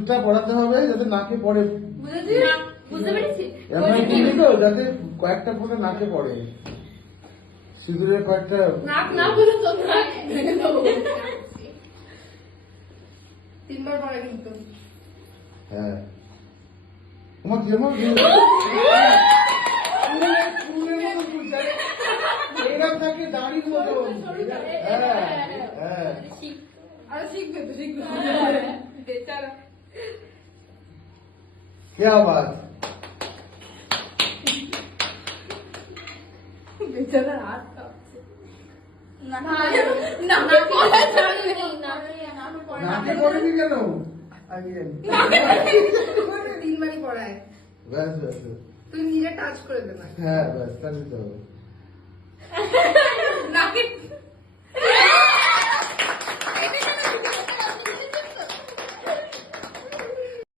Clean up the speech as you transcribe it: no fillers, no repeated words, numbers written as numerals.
সিঁদুরটা পড়াতে হবে যাতে নাকে পড়ে, বুঝতে পেরেছি। যাতে কয়েকটা ফোঁটা নাকে পড়ে, সিঁদুরের কয়েকটা। নাক না বলে তো নাক ভেঙে দেবো। 3 বার পরে কিন্তু। হ্যাঁ তোমার যেমন এরকম থাকে দাঁড়ির মতো। হ্যাঁ হ্যাঁ আরে শিখবে তো, শিখবে। বেচারা। क्या बात। বেচারা হাত কাঁপছে। নাকে নাকে পড়েনি কেন আমি জানি। 3 বারই পড়ায়। ব্যাস ব্যাস। তুই নিজে টাচ করে দে না। হ্যাঁ ব্যাস তাহলে তো হবে।